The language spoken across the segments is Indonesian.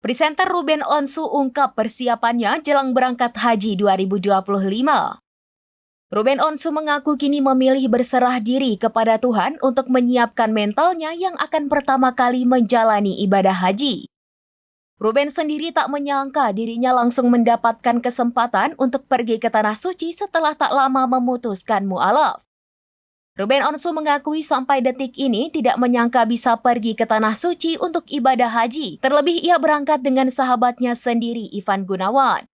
Presenter Ruben Onsu ungkap persiapannya jelang berangkat haji 2025. Ruben Onsu mengaku kini memilih berserah diri kepada Tuhan untuk menyiapkan mentalnya yang akan pertama kali menjalani ibadah haji. Ruben sendiri tak menyangka dirinya langsung mendapatkan kesempatan untuk pergi ke Tanah Suci setelah tak lama memutuskan mu'alaf. Ruben Onsu mengakui sampai detik ini tidak menyangka bisa pergi ke Tanah Suci untuk ibadah haji. Terlebih ia berangkat dengan sahabatnya sendiri, Ivan Gunawan.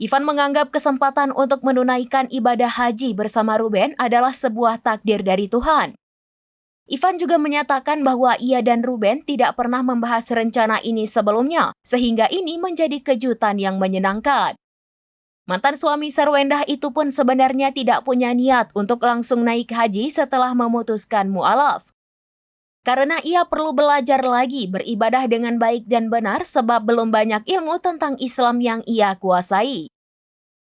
Ivan menganggap kesempatan untuk menunaikan ibadah haji bersama Ruben adalah sebuah takdir dari Tuhan. Ivan juga menyatakan bahwa ia dan Ruben tidak pernah membahas rencana ini sebelumnya, sehingga ini menjadi kejutan yang menyenangkan. Mantan suami Sarwendah itu pun sebenarnya tidak punya niat untuk langsung naik haji setelah memutuskan mu'alaf. Karena ia perlu belajar lagi beribadah dengan baik dan benar sebab belum banyak ilmu tentang Islam yang ia kuasai.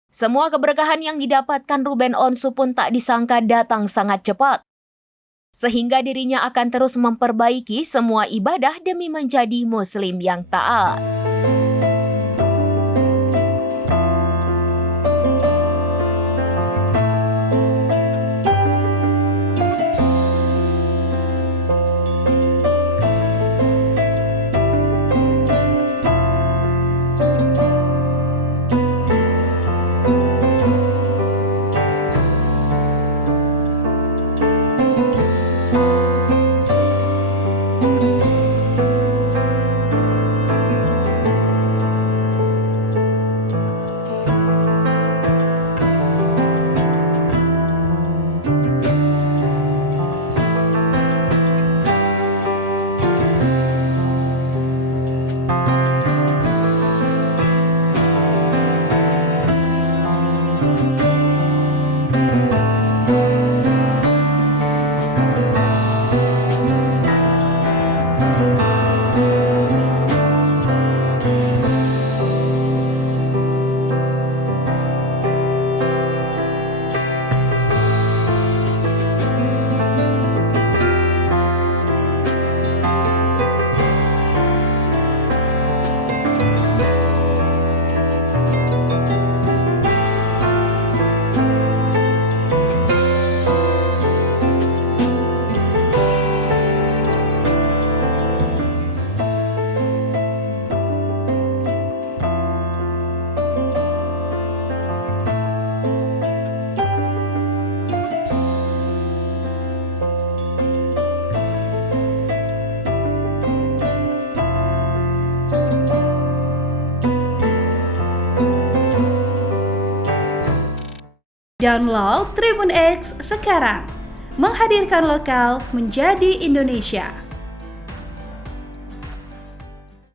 Semua keberkahan yang didapatkan Ruben Onsu pun tak disangka datang sangat cepat. Sehingga dirinya akan terus memperbaiki semua ibadah demi menjadi muslim yang taat. Download Tribun X sekarang, menghadirkan lokal menjadi Indonesia.